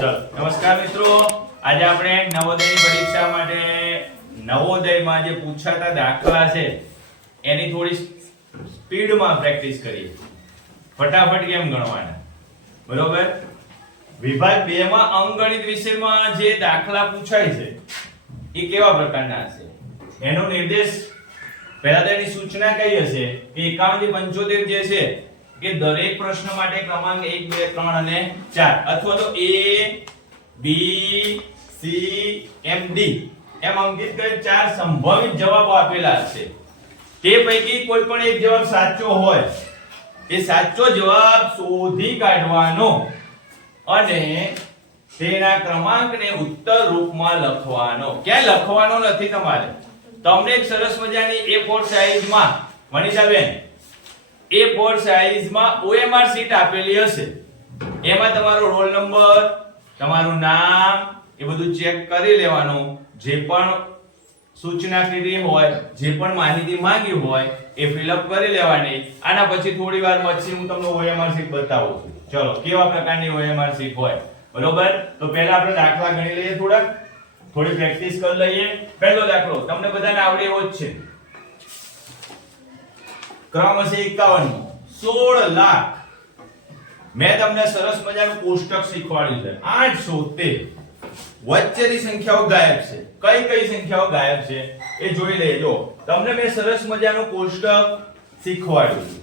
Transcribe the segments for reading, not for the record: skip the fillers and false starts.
ચલો નમસ્કાર મિત્રો, આજે આપણે નવોદયની પરીક્ષા માટે નવોદયમાં જે પૂછાતા દાખલા છે એની થોડી સ્પીડમાં પ્રેક્ટિસ કરીએ. ફટાફટ કેમ ગણવાના, બરોબર? વિભાગ 2 માં અંકગણિત વિષયમાં જે દાખલા પૂછાય છે એ કેવા પ્રકારના હશે, એનો નિર્દેશ પહેલા તો એની સૂચના કઈ હશે કે 51 થી 75 જે છે કે દરેક પ્રશ્ન માટે ક્રમાંક 1 2 3 અને 4 અથવા તો A B C M D એમ અંકિત કરેલ 4 સંભવિત જવાબો આપેલા છે. તે પૈકી કોઈ પણ એક જવાબ સાચો હોય એ સાચો જવાબ શોધી કાઢવાનો અને તેના ક્રમાંકને ઉત્તર રૂપમાં લખવાનો. ક્યાં લખવાનો નથી તમારે, તમને એક સરસ મજાની A4 સાઈઝમાં મનીષાબેન A4 સાઈઝમાં OMR શીટ આપેલી હશે. એમાં તમારો રોલ નંબર, તમારું નામ એ બધું ચેક કરી લેવાનું. જે પણ સૂચના કરી હોય, જે પણ માહિતી માંગી હોય એ ફિલઅપ કરી લેવાની. આના પછી થોડી વાર પછી હું તમને OMR શીટ બતાવું છું. ચલો કેવા પ્રકારની OMR શીટ હોય, બરોબર? તો પહેલા આપણે દાખલા ગણી લઈએ, થોડી પ્રેક્ટિસ કરી લઈએ. પહેલો દાખલો તમને બધાને આવડે એવો જ છે. ક્રમ હશે 51 નો. 16 લાખ. મેં તમને સરસ મજાનું કોષ્ટક શીખવાડ્યું છે 813. વચ્ચેની સંખ્યાઓ ગાયબ છે. કઈ સંખ્યાઓ ગાયબ છે એ જોઈ લેજો. તમને મેં સરસ મજાનું કોષ્ટક શીખવાડ્યું છે,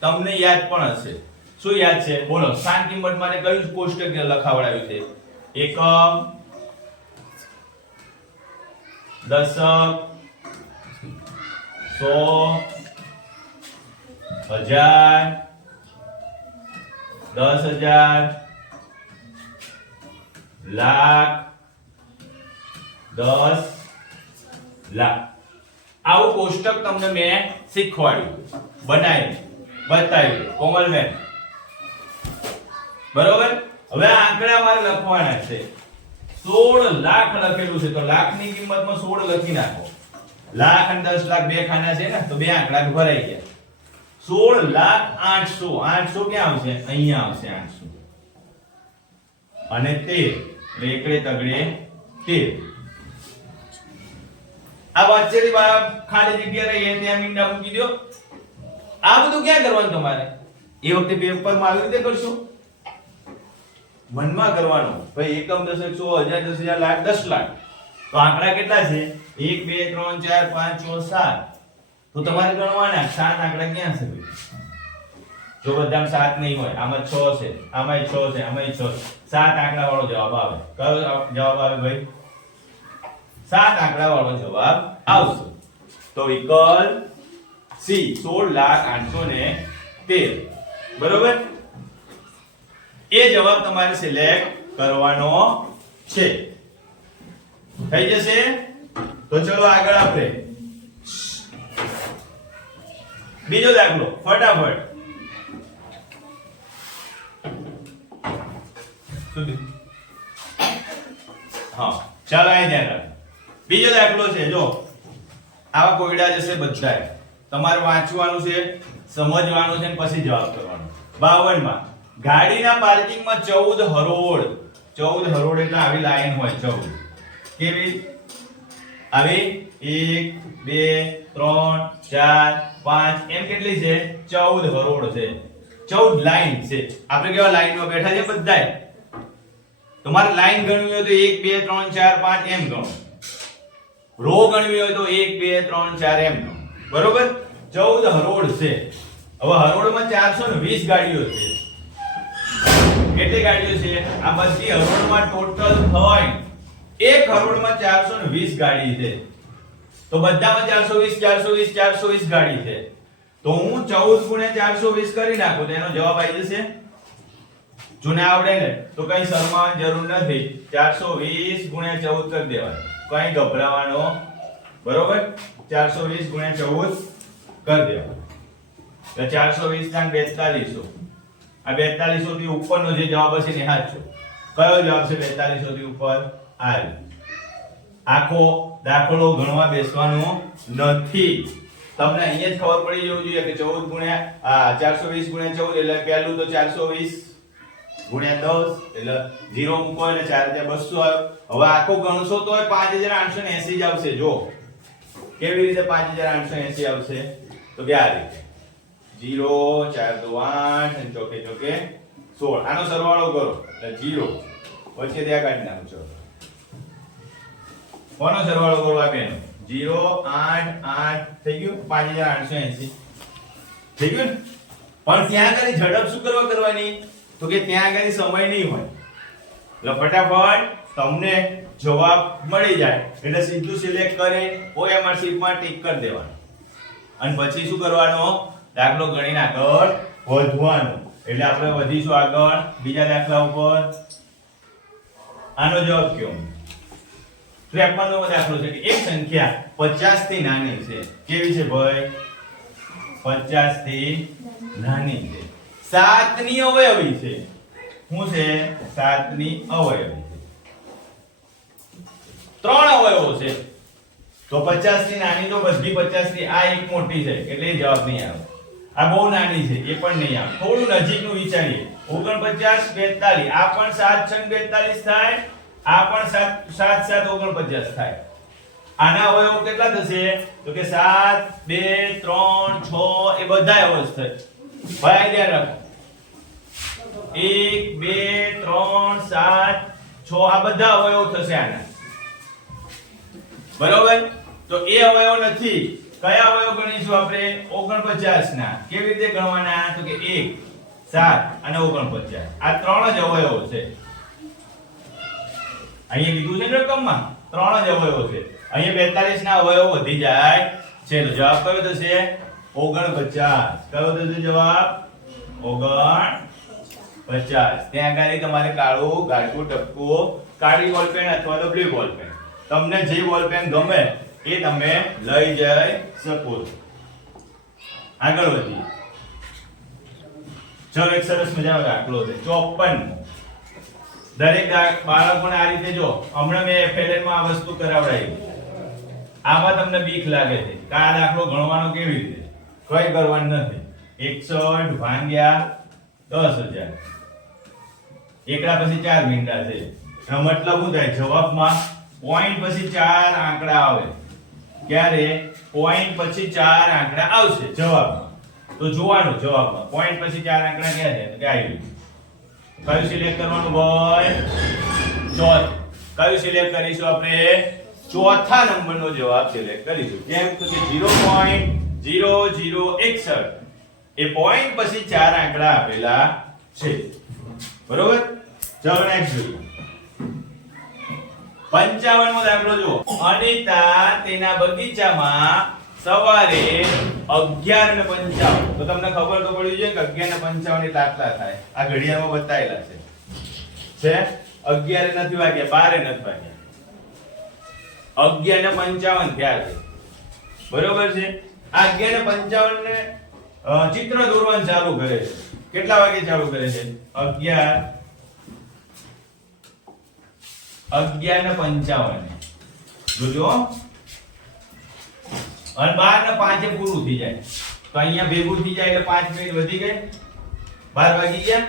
તમને યાદ પણ હશે. શું યાદ છે બોલો? સ્થાન કિંમત માટે કયું કોષ્ટક લખાવડાવ્યું છે? એકમ, દશક, સો, હજાર, 10,000, લાખ, 10 લાખ. આવું કોષ્ટક તમને મેં શીખવાડ્યું, બનાવ્યું, બતાવ્યું. કોમલબેન, બરોબર? હવે આ આંકડા મારે લખવાના છે. 16 લાખ લખેલું છે તો લાખની કિંમતમાં 16 લખી નાખો. લાખ અને 10 લાખ બે ખાના છે ને, તો બે આંકડા ભરાઈ ગયા. 16,08,000. 800 ક્યાં આવશે? અહીંયા આવશે 800. અને 13 એકડે તગડે 13. આ વચ્ચેની ખાલી જગ્યા રહી એ ત્યાં મીંડા મૂકી દો. આ બધું ક્યાં કરવાનું તમારે? એ વખતે પેપરમાં આવી રીતે કરશો, મનમાં કરવાનું. ભાઈ એકમ, દશક, 100, 1000, 10,000, લાખ, 10 લાખ. તો આંકડા કેટલા છે? 1 2 3 4 5 6 7. તો તમારે ગણવાના 7 આંકડા ક્યાં છે ભાઈ? જો બધામાં 7 નહીં હોય, આમાં 6 છે, આમાંય 6 છે, આમાંય 6 છે. 7 આંકડા વાળો જવાબ આવે. કયો જવાબ આવે ભાઈ? 7 આંકડા વાળો જવાબ આવશે. તો વિકલ્પ સી 16,08,013. બરોબર? એ જવાબ તમારે સિલેક્ટ કરવાનો છે. થઈ જશે? તો ચલો આગળ આપણે બીજો દાખલો ફટાફટ. હા ચાલો અહીં ધ્યાન રાખ. બીજો દાખલો છે. જો આવા કોયડા જશે બધાય. તમારે વાંચવાનું છે, સમજવાનું છે, પછી જવાબ કરવાનો. 52 માં ગાડીના પાર્કિંગમાં 14 હરોળ. 14 હરોળ એટલે આવી લાઈન હોય 14. કેવી આવી? 1 2 3 4 5 એમ કેટલી છે? 14 હરોળ છે. 14 લાઈન છે. આપણે કેવા લાઈનમાં બેઠા છે બધાય. તમારે લાઈન ગણવી હોય તો 1 2 3 4 5 એમ ગણો. રો ગણવી હોય તો 1 2 3 4 એમ ગણો. બરોબર? 14 હરોળ છે. હવે હરોળમાં 420 ગાડીઓ છે. કેટલી ગાડીઓ છે? આ બધી હરોળમાં ટોટલ થાય એક હરોળમાં 420 ગાડી છે. તો બધામાં 420 420 420 ગાડી છે. તો હું 14 ગુણ્યા 420 કરી નાખું તો એનો જવાબ આવી જશે. જો ના આવડે ને તો કઈ શરમાવાની જરૂર નથી. 420 ગુણ્યા 14 કરી દેવાનું, કઈ ગભરાવાનો. બરોબર? 420 ગુણ્યા 14 કરી દેવાનું. તો 420 ના 4200. આ 4200 થી ઉપરનો જે જવાબ હશે ને સાચો. કયો જવાબ છે 4200 થી ઉપર? આ. આખો દાખલો ગણવા બેસવાનો નથી. તમને અહીંયા જ ખબર પડી જવું જોઈએ કે 14 ગુણ્યા 420 ગુણ્યા 14 એટલે પહેલું તો 420 ગુણ્યા 10 એટલે 0 મૂકો એટલે 4200 આવ્યો. હવે આખો ગણશો તો 5880 જ આવશે. જો કેવી રીતે 5880 આવશે તો કે આ રીતે 0 4 2 8 અને ચોકે ચોકે 16. આનો સરવાળો કરો એટલે 0 વચ્ચે ત્યાં કાઢી નાખો. કોનો સરવાળો કરો આ બેનો 0 8 8 થઈ ગયું 5880 થઈ ગયું ને? પણ ત્યાં આગળ ઝડપ શું કરવાની તો કે ત્યાં આગળ સમય નહીં હોય એટલે ફટાફટ તમને જવાબ મળી જાય એટલે સીધું સિલેક્ટ કરી OMR શીટમાં ટિક કરી દેવાનું અને પછી શું કરવાનો દાખલો ગણીને આગળ વધવાનું. એટલે આપણે વધીશું આગળ બીજા દાખલા ઉપર. આનો જવાબ કયો 53નો દાખલો છે કે એક સંખ્યા 50 થી નાની છે. કેવી છે ભાઈ 50 થી નાની છે. 7 ની અવયવી છે. શું છે 7 ની અવયવી છે. 3 અવયવો છે તો 50 થી નાની તો બધી 50 થી આ એક મોટી છે એટલે એ જવાબ નહીં આવે. આ બહુ નાની છે એ પણ નહીં આવે. થોડું નજીકનું વિચારીએ 49 42 આ પણ 7 6 42 થાય. આ પણ 7 7 49 થાય. આના અવયવો કેટલા થશે તો કે 7 2 3 6 એ બધા અવયવ થશે. ભાઈ ધ્યાન રાખો 1 2 3 7 6 આ બધા અવયવ થશે આના. બરોબર તો એ અવયવ નથી. કયા અવયવ ગણીશું આપણે 49 ના. કેવી રીતે ગણવાના તો કે 1 7 અને 49 આ ત્રણ જ અવયવો છે. અહીંયા કીધું છે રકમમાં ત્રણ જ અવયવો છે. અહીંયા 42 ના અવયવો વધી જાય છે તો જવાબ કયો થશે 49. કયો થશે જવાબ 49. ત્યાં આગળ તમારે કાળું ગાઢું ટપકું કાળી બોલપેન અથવા તો બ્લુ બોલપેન તમને જે બોલપેન ગમે એ તમે લઈ જઈ શકો છો. આગળ વધીએ. ચલો એક સરસ મજાનો દાખલો છે 54. દરેક બાળકોને આ રીતે જો હમણાં મેં FLN માં આ વસ્તુ કરાવડાવી. આમાં તમને બીક લાગે છે કે આ દાખલો ગણવાનો કેવી રીતે કોઈ કરવાનું નથી. 61 ભાગ્યા 10000 એકડા પછી 4 મીંડા છે. એનો મતલબ શું થાય જવાબમાં પોઈન્ટ પછી 4 આંકડા આવે. ક્યારે પોઈન્ટ પછી 4 આંકડા આવશે જવાબમાં. તો જોવાનું જવાબમાં પોઈન્ટ પછી 4 આંકડા ક્યાં છે તો કે આવી કયું સિલેક્ટ કરવાનું ભાઈ ચોથ. કયું સિલેક્ટ કરીશું આપણે ચોથા નંબરનો જવાબ સિલેક્ટ કરીશું. કેમ તો કે 0.0061 એ પોઈન્ટ પછી 4 આંકડા આપેલા છે. બરોબર ચલો નેક્સ્ટ જોઈએ 55 મો દાખલો જુઓ. અનિતા તેના બગીચામાં સવારે 11:55 તો તમને ખબર તો પડી જોઈએ કે 11:55 એટલે આટલા થાય. આ ઘડિયાળમાં બતાવેલા છે 11 નથી વાગ્યા 12 નથી વાગ્યા 11:55 થયા છે. બરોબર છે. આ 11:55 ને ચિત્ર દોરવાનું ચાલુ કરે છે. કેટલા વાગે ચાલુ કરે છે 11:55 જોજો અને 12:05 પૂરું થઈ જાય તો અહીંયા ભેગું થઈ જાય એટલે 5 મિનિટ વધી ગઈ 12 વાગી ગયા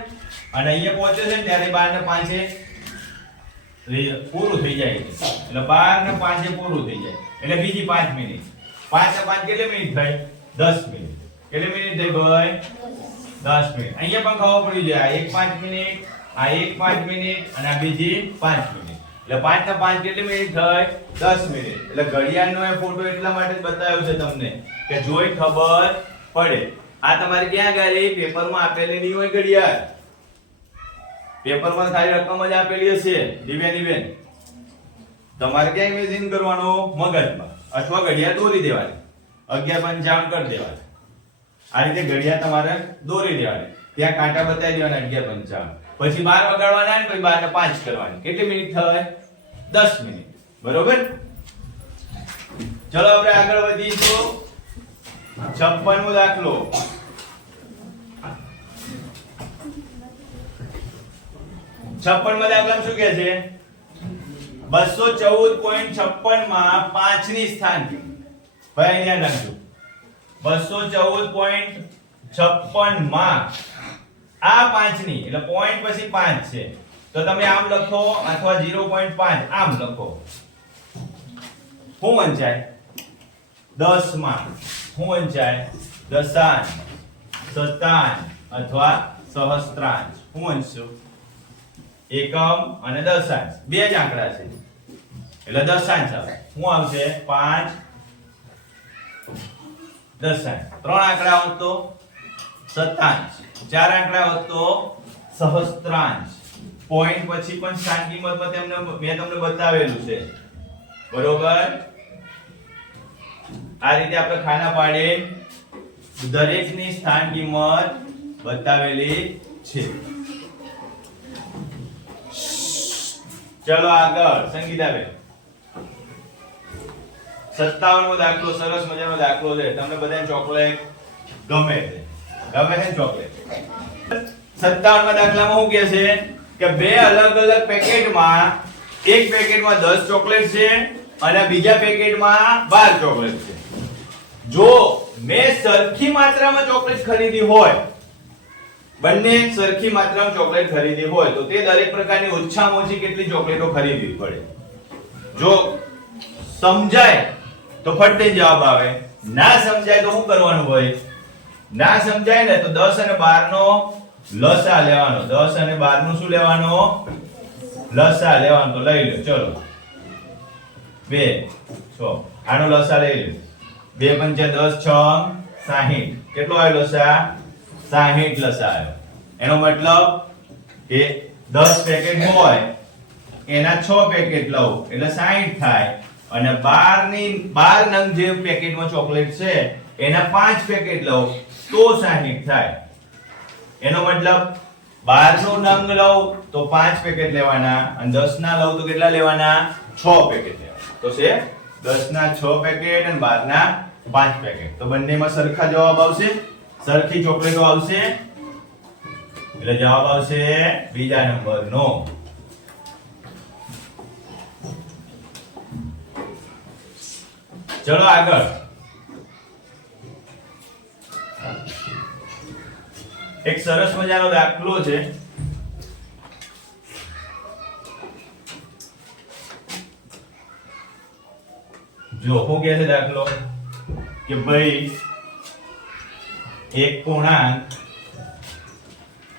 અને અહીંયા પહોંચે છે ને ત્યારે 12:05 પૂરું થઈ જાય એટલે 12:05 પૂરું થઈ જાય એટલે બીજી 5 મિનિટ 5:05 કેટલી મિનિટ થઈ 10 મિનિટ. કેટલી મિનિટ થઈ ભાઈ 10 મિનિટ. અહીંયા પણ ખબર પડી જાય આ 1 5 મિનિટ આ 1 5 મિનિટ અને આ બીજી 5 મિનિટ એટલે 5:05 કેટલી મિનિટ થઈ 10 મિનિટ. એટલે ઘડિયાળનો એ ફોટો એટલા માટે જ બતાવ્યો છે તમને કે જોઈ ખબર પડે. આ તમારે ક્યાં ગઈ પેપરમાં આપેલી નહીં હોય ઘડિયાળ. પેપરમાં ખાલી રકમ જ આપેલી હશે દિવ્યાનીબેન. તમારે ક્યાં ઇમેજિન કરવાનું મગજમાં અથવા ઘડિયાળ દોરી દેવાની 11:55 કરી દેવાની. આ રીતે ઘડિયાળ તમારે દોરી દેવાની. ત્યાં કાંટા બતાવી દેવાના 11:55 પછી 12 વગાડવાના ને પછી 12:05 કરવાની. કેટલી મિનિટ થાય 10 મિનિટ. બરોબર. ચલો આપણે આગળ વધીશું 56 મો દાખલો 56 માં દાખલામાં શું કહે છે 214.56 માં 5 ની સ્થાન ભાઈ ધ્યાન રાખજો 214.56 માં આ 5 ની એટલે પોઈન્ટ પછી 5 છે તો તમે આમ લખો અથવા 0.5 આમ લખો. શું વંચાય? 10 માં શું વંચાય? દશાંશ, શતાંશ અથવા સહસ્ત્રાંશ. શું વંચશું? એકમ અને દશાંશ બે જ આંકડા છે એટલે દશાંશ આવે. શું આવશે? 5 દશાંશ. 3 આંકડા હોત તો શતાંશ, 4 આંકડા હોત તો સહસ્ત્રાંશ. પોઈન્ટ પછી પણ સ્થાન કિંમતમાં તમને મેં તમને બતાવેલું છે બરોબર. આ રીતે આપણે ખાના પાડે દરેકની સ્થાન કિંમત બતાવેલી છે. ચલો આગળ સંગીતાબેન 57 મો દાખલો સરસ મજાનો દાખલો છે. તમને બધાને ચોકલેટ ગમે છે? ગમે છે ચોકલેટ? 57 માં દાખલામાં શું કહે છે કે બે અલગ અલગ પેકેટમાં એક પેકેટમાં 10 ચોકલેટ છે અને બીજા પેકેટમાં 12 ચોકલેટ છે. જો મેં સરખી માત્રામાં ચોકલેટ ખરીદી હોય, બંને સરખી માત્રામાં ચોકલેટ ખરીદી હોય તો તે દરેક પ્રકારની ઓછામાં ઓછી કેટલી ચોકલેટો ખરીદવી પડે? જો સમજાય તો ફટે જવાબ આવે, ના સમજાય તો શું કરવાનું હોય? ના સમજાય ને તો 10 અને 12 નો લસા લેવાનો. 10 અને 12 નું શું લેવાનો? લસા લેવાનો. તો લઈ લો. ચલો 2 6 આનો લસા લઈ લો. 2 5 10 6 60. કેટલો આવ્યો લસા? 60 લસા આવ્યો. એનો મતલબ કે 10 પેકેટ હોય એના 6 પેકેટ લઉં એટલે 60 થાય અને 12 નંગ જે પેકેટમાં ચોકલેટ છે એના 5 પેકેટ લઉં તો 60 થાય. એનો મતલબ 12 નો નંગ લઉં તો 5 પેકેટ લેવાના અને 10 ના લઉં તો કેટલા લેવાના? 6 પેકેટ લેવાના. તો છે 10 ના 6 પેકેટ અને 12 ના 5 પેકેટ. તો બંનેમાં સરખા જવાબ આવશે, સરખી ચોકલેટો આવશે એટલે જવાબ આવશે બીજા નંબરનો. ચલો આગળ એક સરસ મજાનો દાખલો છે. જો શું કહે છે દાખલો કે ભાઈ 1/1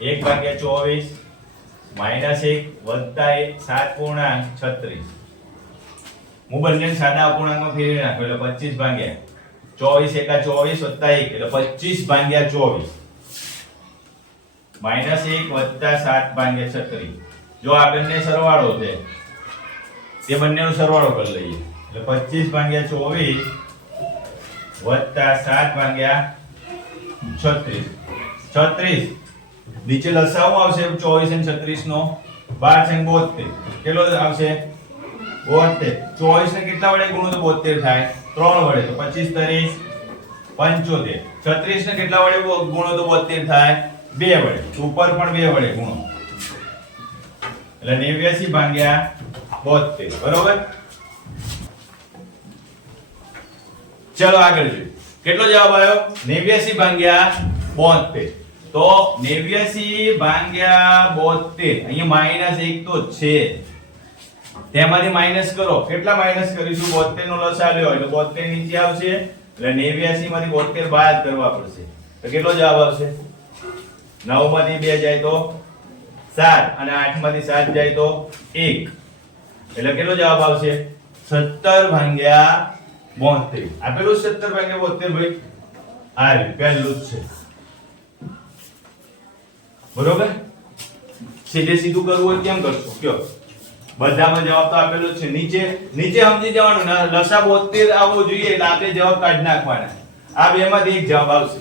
/ 24 - 1 + 7/36. હું બંને સાદા અપૂર્ણાંકમાં ફેરવી નાખ્યો એટલે 25 ભાગ્યા 24 × 24 + 1 એટલે 25 ભાગ્યા 24 -1 + 7/36. જો આ બંને સરવાળો છે તે બંનેનો સરવાળો કરી લઈએ એટલે 25 ભાગ્યા 24 + 7/36. 36 નીચે લસાવું આવશે 24 અને 36 નો 12 છે 72. કેટલો આવશે? 72. 24 ને કેટલા વડે ગુણો તો 72 થાય? 3 વડે. તો 25 તરી 75. 36 ને કેટલા વડે ગુણો તો 72 થાય? 2 વડે. ઉપર પણ 2 વડે ગુણો એટલે 89 ભાગ્યા 72. બરોબર. ચલો આગળ જોઈએ. કેટલો જવાબ આવ્યો? 89 ભાગ્યા 72. તો 89 ભાગ્યા 72 અહીંયા -1 તો છે તેમાંથી માઈનસ કરો. કેટલા માઈનસ કરીશું? 72 નો લસા લ્યો એટલે 72 નીચે આવશે એટલે 89 માંથી 72 બાદ કરવા પડશે. તો કેટલો જવાબ આવશે? 9 માંથી 2 જાય તો 7 અને 8 માંથી 7 જાય તો 1 એટલે કેટલો જવાબ આવશે? 17 ભાગ્યા 72. આપેલું 17 ભાગ્યા 72 ભાઈ આ પહેલું જ છે. બરોબર. સીધે સીધું કરવું હોય કેમ કરશો કયો? બધામાં જવાબ તો આપેલો જ છે. નીચે સમજી જવાનું લસા 72 આવવો જોઈએ એટલે આપણે જવાબ કાઢી નાખવાના. આ બે માંથી એક જવાબ આવશે.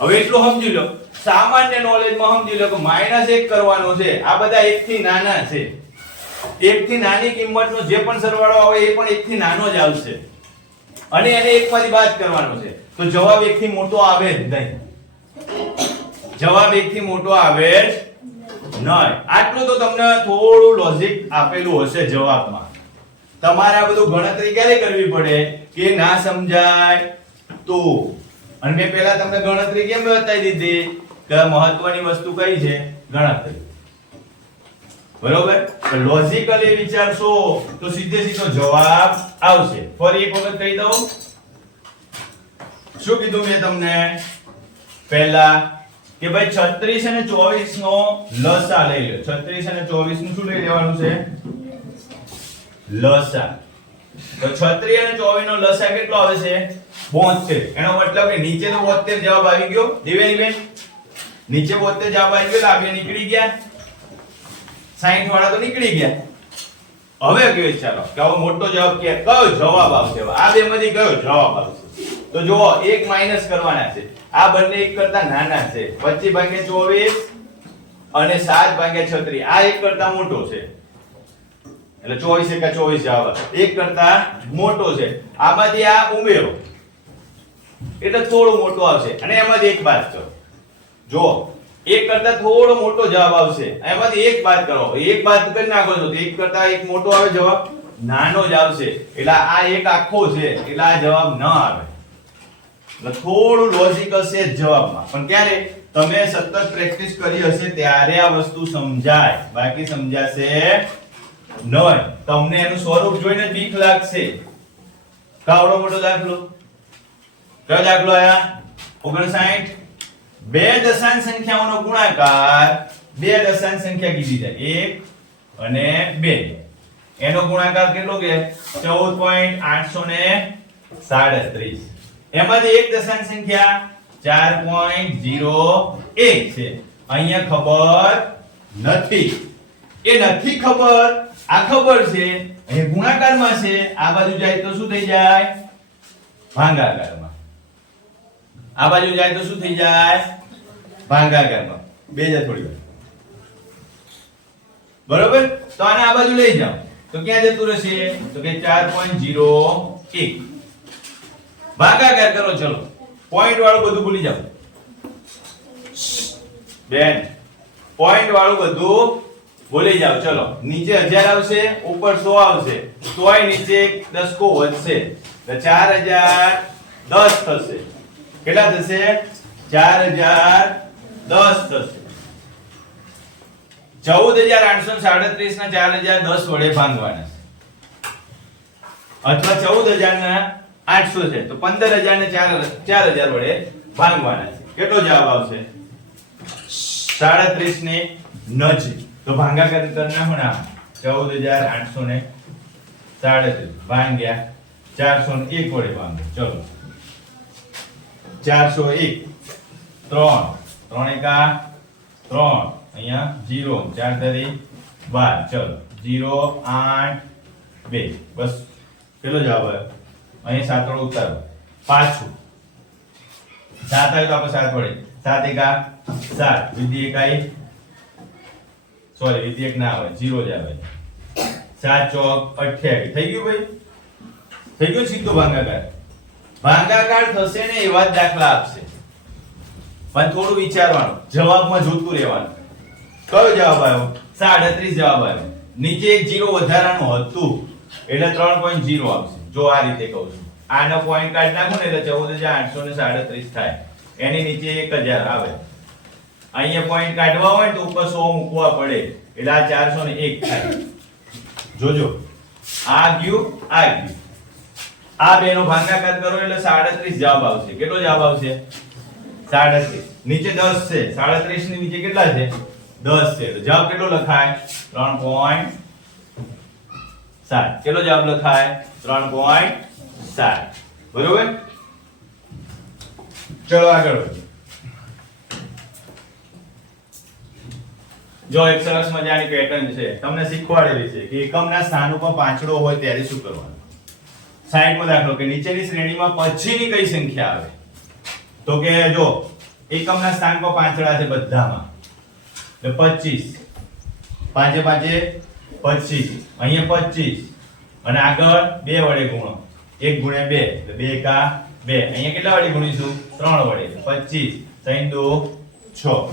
હવે એટલું સમજી લો, સામાન્ય નોલેજમાં સમજી લો કે -1 કરવાનો છે. આ બધા 1 થી નાના છે. 1 થી નાની કિંમતનો જે પણ સરવાળો આવે એ પણ 1 થી નાનો જ આવશે અને એને 1 માંથી બાદ કરવાનો છે. તો જવાબ 1 થી મોટો આવે જ નહીં. જવાબ 1 થી મોટો આવે જ નહીં. આટલું તો તમને થોડું લોજિક આપેલું હશે જવાબમાં. તમારે આ બધું ગણતરી ક્યારે કરવી પડે કે ના સમજાય તો. અને મેં પહેલા તમને ગણતરી કેમ બતાવી દીધી કે મહત્વની વસ્તુ કઈ છે? ગણતરી. બરોબર? તો લોજિકલી વિચારશો તો સીધે સીધો જવાબ આવશે. ફરી એક વખત કહી દઉં. શું કીધું મેં તમને પહેલા કે ભાઈ 36 અને 24 નો લસા લઈ લો. 36 અને 24 નું શું લઈ લેવાનું છે? લસા. તો 36 અને 24 નો લસા કેટલો આવે છે? 72. એનો મતલબ કે નીચે તો 72 જવાબ આવી ગયો. દિવેની બેન નીચે 72 જવાબ આવી ગયો. લાગે નીકળી ગયા. 60 વાળા તો નીકળી ગયા. હવે કયો ચાલો કે આવો મોટો જવાબ કે કયો જવાબ આવશે? આ બે માંથી કયો જવાબ આવશે? તો જો એક માઈનસ કરવાના છે. આ બંને એક કરતા નાના છે. 25/24 અને 7/36. આ એક કરતા મોટો છે. એટલે 24 એકા 24 જવાબ એક કરતા મોટો છે. આમાંથી આ ઉમેરો એટલે થોડો મોટો આવશે અને એમાંથી એક બાદ કરો. જો એક કરતા થોડો મોટો જવાબ આવશે, એમાંથી એક બાદ કરો. એક બાદ કરી નાખો છો તો એક કરતા એક મોટો આવે જવાબ, નાનો જ આવશે. એટલે આ એક આખો છે એટલે આ જવાબ ન આવે. એટલે થોડું લોજિક હશે જવાબમાં, પણ ક્યારે તમે સતત પ્રેક્ટિસ કરી હશે ત્યારે આ વસ્તુ સમજાય, બાકી સમજાશે નહીં. તમને એનું સ્વરૂપ જોઈને બીક લાગશે. કાવડો મોટો દાખલો, કયો દાખલો આયા? 59. બે દશાંશ સંખ્યાઓનો ગુણાકાર, બે દશાંશ સંખ્યા કીધી છે 1 અને 2. એનો ગુણાકાર કેટલો કે 14.837. એમાંથી એક દશાંશ સંખ્યા 4.01 છે. અહીંયા ખબર નથી. એ નથી ખબર, આ ખબર છે. અહીં ગુણાકારમાં છે, આ બાજુ જાય તો શું થઈ જાય? ભાગાકારમાં. આ બાજુ જાય તો શું થઈ જાય? ભાગાકારમાં. બેજા થોડી વાર. બરોબર? તો આને આ બાજુ લઈ જાઓ તો ક્યાં જતું રહેશે? તો કે 4.01. ભાગાકાર કરો. ચલો પોઈન્ટ વાળું બધું ભૂલી જાઓ બેન, પોઈન્ટ વાળું બધું ભૂલી જાઓ. ચલો નીચે 1000 આવશે, ઉપર 100 આવશે, તોય નીચે દસકો વધશે. તો 4010 થશે. કેટલા થશે? 4010 થશે. 14837 ના 4010 વડે ભાંગવાના છે, અથવા 14000 ના 800 છે તો 15000 ને 4000 વડે ભાંગવાના છે. કેટલો જવાબ આવશે? 37 ની નજીક. તો ભાગાકાર કરના હોના 14800 ને 37 ભાગ્યા 401 વડે ભાંગો. ચલો 401 3 3 એકા 3, અહીંયા 0 4 તરી 12. ચલો 0 8 2. બસ કેટલો જવાબ આવ્યો? અહીં 7 વડે ઉતારો. પાછું 7 આવ્યું તો આપણે 7 વડે. 7 એકા 7, વિધિ એકાઈ સોરી વિધિ એક ના આવે, 0 જ આવે. 7 ચોક 28. થઈ ગયું ભાઈ? થઈ ગયું સીધો ભાગાકાર. ભાગાકાર થશે ને એવા જ દાખલા આપશે, પણ થોડું વિચારવાનું, જવાબમાં જોતું રહેવાનું. કયો જવાબ આવ્યો? 37 જવાબ આવ્યો. નીચે એક 0 વધારાનું હતું એટલે 3.0 આવશે. જો આ રીતે કહું છું, આનો પોઈન્ટ કાઢી નાખો ને એટલે 14837 થાય. એની નીચે 1000 આવે. અહીંયા પોઈન્ટ કાઢવા હોય તો ઉપર 100 મૂકવા પડે એટલે આ 401 થાય. જોજો આ ગયું, આ ગયું. આ બેનો ભાગાકાર કરો એટલે 37 જવાબ આવશે. કેટલો જવાબ આવશે? 37. નીચે 10 છે, 37 ની નીચે કેટલા છે? 10 છે. તો જવાબ કેટલો લખાય? 3.7. કેટલો જવાબ લખાય? 3.7. બરોબર? ચલો આગળ વધીએ. જો એક સરસ મજાની પેટર્ન છે, તમને શીખવાડેલી છે કે એકમના સ્થાન ઉપર પાંચડો હોય ત્યારે શું કરવાનું. સાઈડમાં દાખલો કે નીચેની શ્રેણીમાં પછીની કઈ સંખ્યા આવે? તો કે જો એકમના સ્થાન પર પાંચડા છે બધામાં, એટલે 25. પાંચે પાંચે 25. અહીંયા 25 અને આગળ 2 વડે ગુણો. 1 ગુણ્યા 2 એટલે 2 એકા 2. અહીંયા કેટલા વડે ગુણીશું? 3 વડે. 25 3 2 6.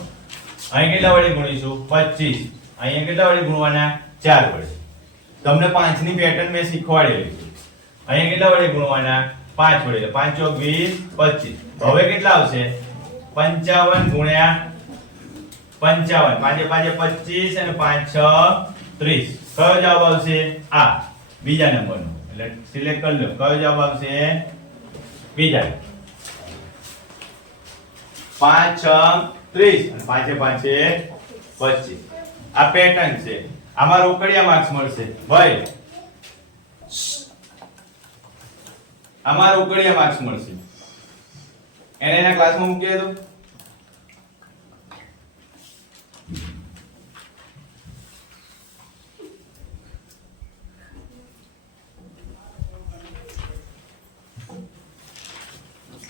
અહીં કેટલા વડે ગુણીશું? 25. અહીંયા કેટલા વડે ગુણવાના? 4 વડે. તમને 5 ની પેટર્ન મેં શીખવાડેલી છે. અહીંયા કેટલા વડે ગુણવાના? 5 વડે. 5 ચોક 20 25. હવે કેટલા આવશે? 55 ગુણ્યા 55 પાંચે પાંચે 25 અને 5 6 30 કયો જવાબ આવશે આ બીજા નંબરનો એટલે સિલેક્ટ કરી લો કયો જવાબ આવશે બીજા 5 6 30 અને પાંચે પાંચે 25 આ પેટર્ન છે આમાં રોકડિયા માર્ક્સ મળશે ભાઈ આમાં રોકડિયા માર્ક્સ મળશે એને એના ક્લાસમાં મૂકી દો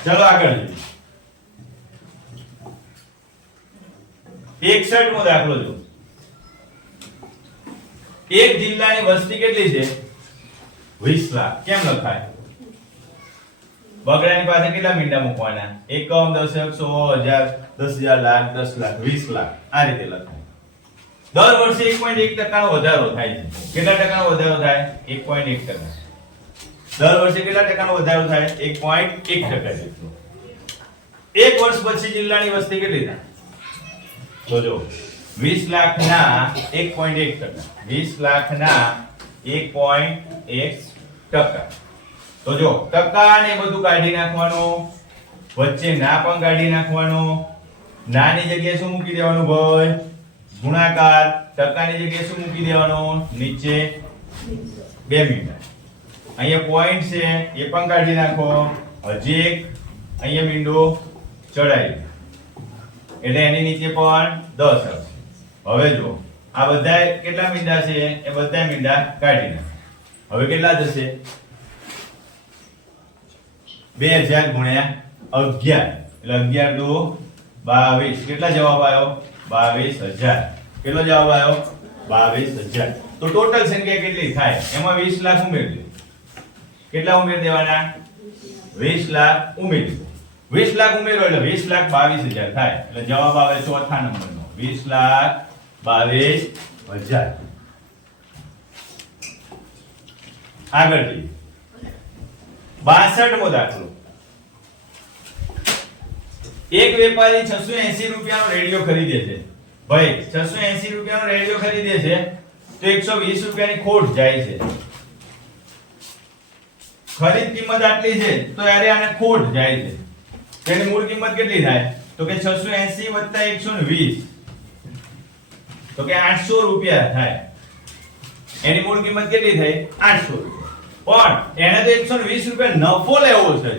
चलो આગળ જોઈએ 61 મો દાખલો જો એક જિલ્લાની વસ્તી કેટલી છે 20 લાખ કેમ લખાય બગડાની પાસે કેટલા મીંડા મૂકવાના એકમ દશક 100 હજાર 10000 લાખ 10 લાખ 20 લાખ આ રીતે લખાય દર વર્ષે 1.1% નો વધારો થાય છે કેટલા ટકાનો વધારો થાય 1.1% દર વર્ષે કેટલા ટકાનો વધારો થાય 1.1% જેટલો એક વર્ષ પછી જિલ્લાની વસ્તી કેટલી થાય તો જો 20 લાખના 1.1% 20 લાખના 1.1% તો જો ટકા ને બધું કાઢી નાખવાનું વચ્ચે ના પણ કાઢી નાખવાનું નાની જગ્યાએ શું મૂકી દેવાનું ભાઈ ગુણાકાર ટકાની જગ્યાએ શું મૂકી દેવાનું નીચે 2 મીંડા અહીંયા પોઈન્ટ છે એ પણ કાઢી નાખો હજી એક અહીંયા મીંડો ચડાઈ એટલે એની નીચે પણ 10 આવશે હવે જો આ બધા કેટલા મીંડા છે એ બધા મીંડા કાઢી નાખો હવે કેટલા થશે 2000 ગુણ્યા 11 એટલે 11 દુ 22 કેટલા જવાબ આવ્યો 22000 કેટલો જવાબ આવ્યો 22000 તો ટોટલ સંખ્યા કેટલી થાય એમાં 20 લાખ ઉમેરી કેટલા ઉમેર દેવાના 20 લાખ ઉમેરી 20 લાખ ઉમેરો એટલે 20 લાખ 22000 થાય એટલે જવાબ આવે ચોથા નંબરનો 20 લાખ 22000 આગળ જઈએ 62 મો દાખલો એક વેપારી 680 રૂપિયાનો રેડિયો ખરીદે છે ભાઈ 680 રૂપિયાનો રેડિયો ખરીદે છે તો 120 રૂપિયાની ખોટ જાય છે ખરીદ કિંમત આટલી છે તો યારે આને ખોટ જાય છે તેની મૂળ કિંમત કેટલી થાય તો કે 680 120 તો કે 800 રૂપિયા થાય એની મૂળ કિંમત કેટલી થઈ 800 રૂપિયા પણ એને તો 120 રૂપિયા નફો લેવો છે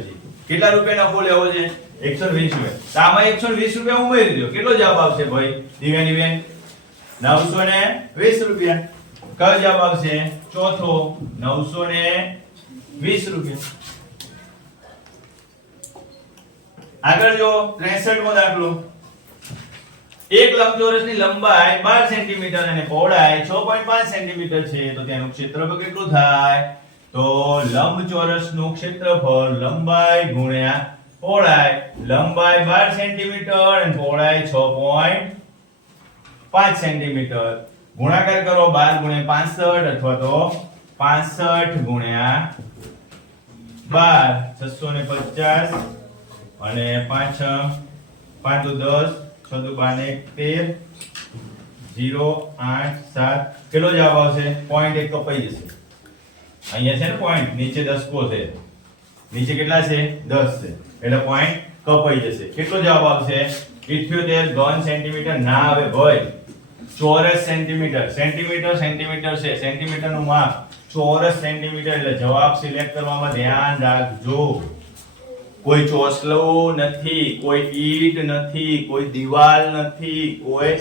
કેટલા રૂપિયા નફો લેવો છે 120 રૂપિયા તો આમાં 120 રૂપિયા ઉમેરી દો કેટલો જવાબ આવશે ભાઈ દિવ્યાની બેન 920 રૂપિયા કયો જવાબ આવશે ચોથો 920 રૂપિયા આગળ જો 63 મો દાખલો એક લંબચોરસની લંબાઈ 12 સેન્ટીમીટર અને પહોળાઈ 6.5 સેન્ટીમીટર છે તો તેનું ક્ષેત્રફળ કેટલું થાય તો લંબચોરસનું ક્ષેત્રફળ લંબાઈ ગુણ્યા પહોળાઈ લંબાઈ 12 સેન્ટીમીટર અને પહોળાઈ 6.5 સેન્ટીમીટર ગુણાકાર કરો 12 ગુણ્યા 65 અથવા તો 65 ગુણ્યા 12 650 અને 5 5 તો 10 6 તો 12 13 0 8 7 કેટલો જવાબ આવશે પોઈન્ટ 1 કપાઈ જશે અહીંયા છે ને પોઈન્ટ નીચે 10 કો છે નીચે કેટલા છે 10 છે એટલે પોઈન્ટ કપાઈ જશે કેટલો જવાબ આવશે 78 ઘન સેન્ટીમીટર ના આવે ભાઈ ચોરસ સેન્ટીમીટર સેન્ટીમીટર સેન્ટીમીટર છે સેન્ટીમીટર નું માપ ચોરસ સેન્ટીમીટર એટલે જવાબ સિલેક્ટ કરવામાં ધ્યાન રાખજો કોઈ ચોસલો નથી કોઈ ઈંટ નથી કોઈ દીવાલ નથી કોઈ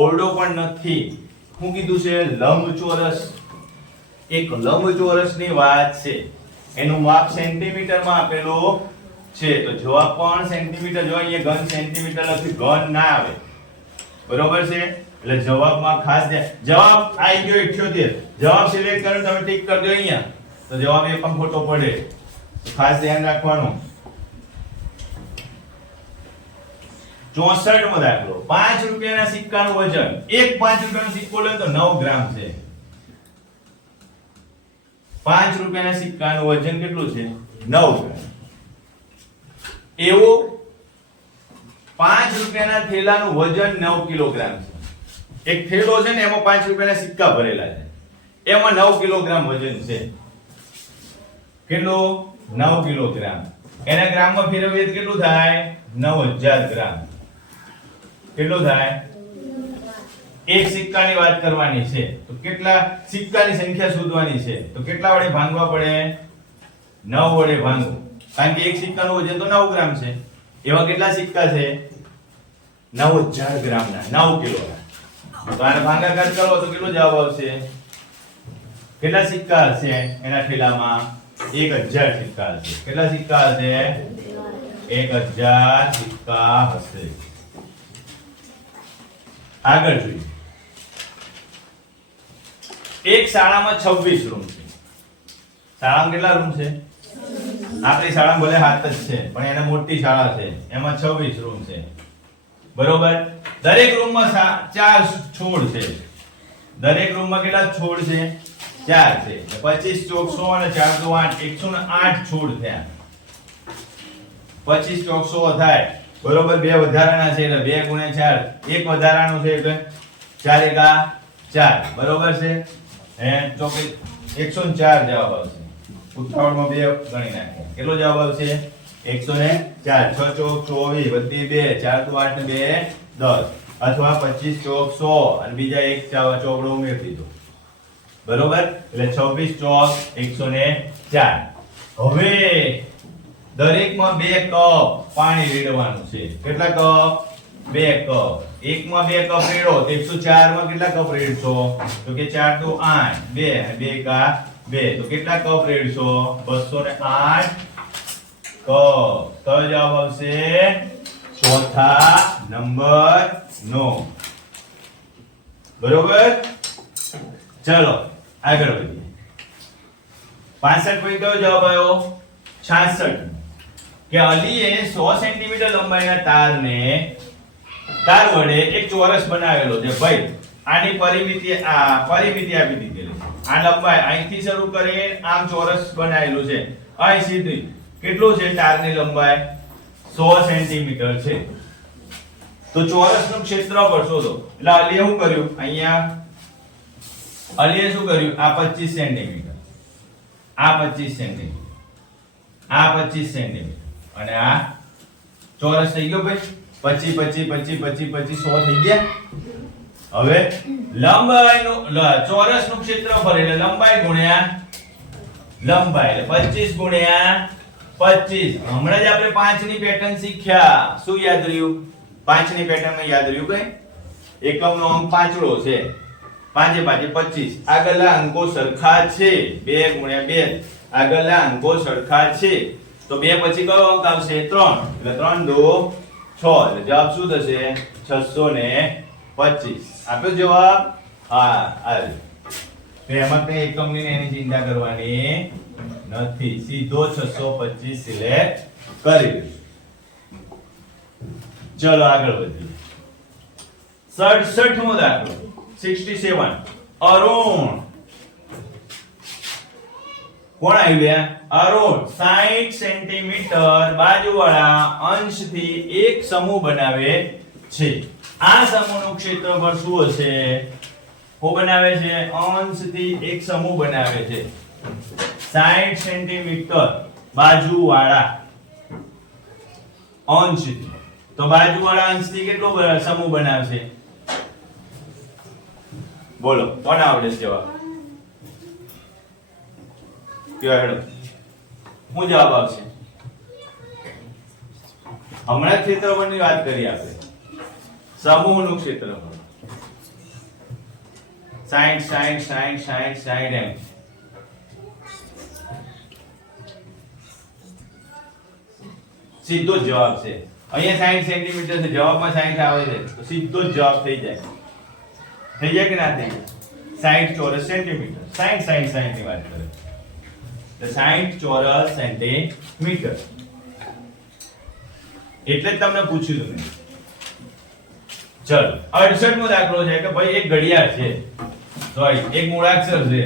ઓરડો પણ નથી શું કીધું છે લંબચોરસ એક લંબચોરસની વાત છે એનું માપ સેન્ટીમીટરમાં આપેલું છે તો જવાબ પણ સેન્ટીમીટર જો અહીંયા ઘન સેન્ટીમીટર લખી ઘન ના આવે બરોબર છે એટલે જવાબમાં ખાસ જવાબ આવી ગયો 78 જવાબ સિલેક્ટ કરો તમે ટિક કરી દો અહીંયા તો જવાબ એ પણ ખોટો પડે ખાસ ધ્યાન રાખવાનું 64 મો દાખલો 5 રૂપિયાના સિક્કાનું વજન એક 5 રૂપિયાનો સિક્કો લે તો 9 ગ્રામ છે 5 રૂપિયાના સિક્કાનું વજન કેટલું છે 9 ગ્રામ એવો 5 રૂપિયાના થેલાનું વજન 9 કિલોગ્રામ છે. એક થેલો છે ને એમાં 5 રૂપિયાના સિક્કા ભરેલા છે. એમાં 9 કિલોગ્રામ વજન છે. કેટલો? 9 કિલોગ્રામ. એના ગ્રામમાં ફેરવીએ તો કેટલું થાય? 9000 ગ્રામ. કેટલું થાય? એક સિક્કાની વાત કરવાની છે તો કેટલા સિક્કાની સંખ્યા શોધવાની છે તો કેટલા વડે ભાંગવા પડે? 9 વડે ભાંગો. કારણ કે એક સિક્કાનું વજન તો 9 ગ્રામ છે. એવા કેટલા સિક્કા છે? 9000 ગ્રામના 9 કિલોગ્રામ. તો આને ભાગાકાર કરો તો કેટલો જવાબ આવશે? કેટલા સિક્કા હશે એના થેલામાં? 1000 સિક્કા હશે. કેટલા સિક્કા હશે? 1000 સિક્કા હશે. આગળ જોઈએ. એક શાળામાં 26 રૂમ છે. શાળામાં કેટલા રૂમ છે? આપણી શાળામાં ભલે 7 જ છે પણ એને મોટી શાળા છે એમાં 26 રૂમ છે. બરોબર. દરેક રૂમમાં 4 છોડ છે. દરેક રૂમમાં કેટલા છોડ છે? 4 છે. 25 ચોક 100 અને 4 દુ 8 108 છોડ થયા. 25 ચોક 100 થાય. બરોબર. બે વધારાના છે એટલે 2 ગુણ્યા 4. એક વધારાનું છે એટલે 4 એકા 4. બરોબર છે. ચોકે 104 જવાબ આવશે. ઉતાવળમાં 2 ગણી નાખો. કેટલો જવાબ આવશે? 104. 6 ચોક 24 વધી 2 4 દુ 8 ને 2 10 અથવા 25 ચોક 100 અને બીજા એક ચોકડો ઉમેરી દીધો. બરોબર. એટલે 26 ચોક 104. હવે દરેકમાં 2 કપ પાણી રેડવાનું છે. કેટલા કપ? 2 કપ. એકમાં 2 કપ રેડો તો 104 માં કેટલા કપ રેડશો? તો કે 4 દુ 8 2 અને 2 કા 2 તો કેટલા કપ રેડશો? 208 કપ. તો જવાબ આવશે ચોથા નંબર નો. બરોબર. ચલો આગળ વધીએ. 65 પછી કયો જવાબ આવ્યો? 66. કે અલીએ 100 સેન્ટીમીટર લંબાઈના તાર વડે એક ચોરસ બનાવેલો છે. ભાઈ આની પરિમિતિ પરિમિતિ આપી દીધેલી છે. આ લંબાઈ અહીંથી શરૂ કરીને આમ ચોરસ બનાવેલું છે. અહીં સીધી કેટલું છે તારની લંબાઈ? 100 સેન્ટીમીટર છે. તો ચોરસનું ક્ષેત્રફળ શોધો. એટલે અલીએ શું કર્યું? અહીંયા અલીએ શું કર્યું? આ 25 સેન્ટીમીટર, આ 25 સેન્ટીમીટર, આ 25 સેન્ટીમીટર અને આ ચોરસ થઈ ગયો ભાઈ. 25 25 25 25 100 થઈ ગયા. હવે લંબાઈનું ચોરસનું ક્ષેત્રફળ એટલે લંબાઈ ગુણ્યા લંબાઈ એટલે 25 ગુણ્યા 25. હમણાં જ આપણે 5 ની પેટર્ન શીખ્યા. શું યાદ રહ્યું? 5 ની પેટર્નમાં યાદ રહ્યું કઈ? એકમનો અંક પાંચડો છે. 5 5 25. આગળના અંકો સરખા છે. 2 ગુણ્યા 2. આગળના અંકો સરખા છે તો 2 પછી કયો અંક આવશે? 3. એટલે 3 દુ 6 એટલે જવાબ શું થશે? 625. આપ્યો જવાબ? હા આવ્યો. તો એમાં કઈ એકમની એની ચિંતા કરવાની નથી. સીધો 625 સિલેક્ટ કરી દો. ચલો આગળ વધીએ. 67મો દાખલો. 67. અરુણ. કોણ આવ્યું? અરુણ 60 સેન્ટીમીટર બાજુવાળા અંશથી એક સમૂહ બનાવે છે. આ સમૂહનું ક્ષેત્રફળ શું હશે? શું બનાવે છે? અંશથી એક સમૂહ બનાવે છે. 60 સેન્ટીમીટર બાજુવાળા અંશથી. તો બાજુવાળા અંશથી કેટલો સમૂહ બનાવશે? બોલો કોણ આવડે છે જવાબ? કયો હેડો શું જવાબ આવશે? હમણાં ક્ષેત્રફળની વાત કરી આપણે. સમૂહનું ક્ષેત્રફળ 60 60 60 60 60 એમ. સીધો જ જવાબ છે. અહીંયા 60 સેન્ટીમીટર છે. જવાબમાં 60 આવે છે તો સીધો જ જવાબ થઈ જાય. થઈ જાય કે ના થઈ જાય? 60 ચોરસ સેન્ટીમીટર. 60 60 60 ની વાત કરે તો 60 ચોરસ સેન્ટીમીટર. એટલે જ તમને પૂછ્યું હતું. ચલો 68મો દાખલો છે કે ભાઈ એક ઘડિયાળ છે. સોરી એક મૂળાક્ષર છે.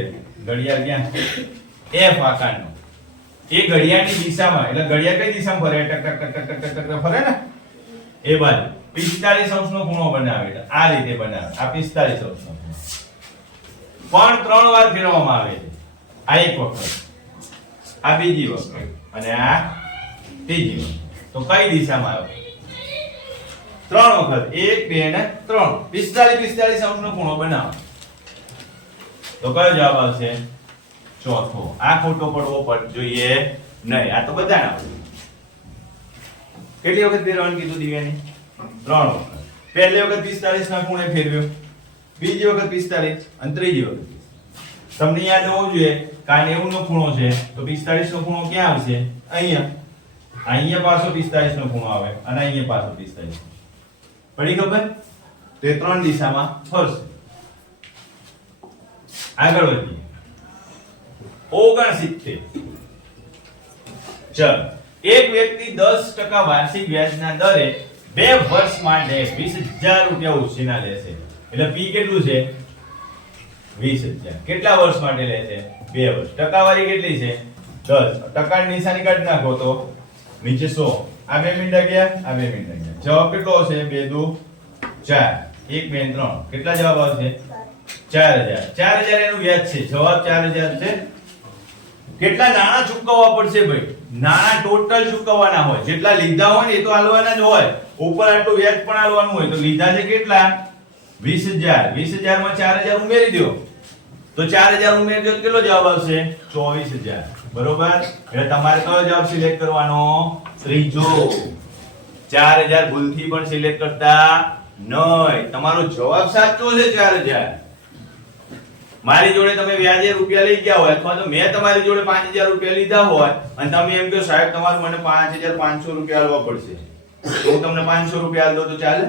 ઘડિયાળ ક્યાં? F આકારનો. એ ઘડિયાળની દિશામાં એટલે ઘડિયાળ કઈ દિશામાં ફરે? ટક ટક ટક ટક ટક ટક ફરે ને. એ બાજુ 45 અંશનો ખૂણો બનાવે એટલે આ રીતે બનાવે આ 45 અંશનો ખૂણો પણ 3 વાર ફેરવવામાં આવે છે આ એક વખત આ બીજી વખત અને આ ત્રીજી વખત તો કઈ દિશામાં આવે 3 વખત 1 2 અને 3 45 અંશનો ખૂણો બનાવો તો કયો જવાબ આવશે ચોથો આ ખોટો પડવો જોઈએ નહીં આ તો બધાને આવડે કેટલી વખત ફેરવવાનું કીધું દિવ્યાને 3 વખત પહેલી વખત 45 ના ખૂણે ફેરવ્યો બીજી વખત 45 અને ત્રીજી વખત તમને યાદ હોવું જોઈએ કે આ 90 નો ખૂણો છે તો 45 નો ખૂણો ક્યાં આવશે અહીંયા પાછો 45 નો ખૂણો આવે અને અહીંયા પાછો 45 પડી ખબર તો એ ત્રણ દિશામાં ફરશે આગળ વધીએ 69 ચલ એક વ્યક્તિ 10% વાર્ષિક વ્યાજના દરે 2 વર્ષ માટે 20000 રૂપિયા ઉછીના લેશે એટલે P કેટલું છે 20000 કેટલા વર્ષ માટે લેશે 2 વર્ષ ટકાવારી કેટલી છે 10 ટકાની નિશાની કાઢી નાખો તો નીચે 100 આ 2 મિનિટ ગયા આ 2 મિનિટ ગયા જવાબ કેટલો હશે 2 2 4 1 2 3 કેટલા જવાબ આવશે 4000 એનું વ્યાજ છે જવાબ 4000 છે કેટલા નાણાં ચૂકવવા પડશે ભાઈ નાણાં ટોટલ ચૂકવવાના હોય જેટલા લીધા હોય ને એ તો આલવાના જ હોય ઉપર આટલું વ્યાજ પણ આલવાનું હોય તો લીધા છે કેટલા 20000 માં 4000 ઉમેરી દો તો 4000 ઉમેરી દો તો કેટલો જવાબ આવશે 24000 બરોબર એટલે તમારે કયો જવાબ સિલેક્ટ કરવાનો ત્રીજો 4000 ભૂલથી પણ સિલેક્ટ કરતા નહીં તમારો જવાબ સાચો છે 4000 મારી જોડે તમે વ્યાજે રૂપિયા લઈ ગયા હોય અથવા તો મેં તમારી જોડે 5000 રૂપિયા લીધા હોય અને તમે એમ કહો સાહેબ તમારે મને 5500 રૂપિયા આલવા પડશે તો હું તમને 500 રૂપિયા આલ દો તો ચાલે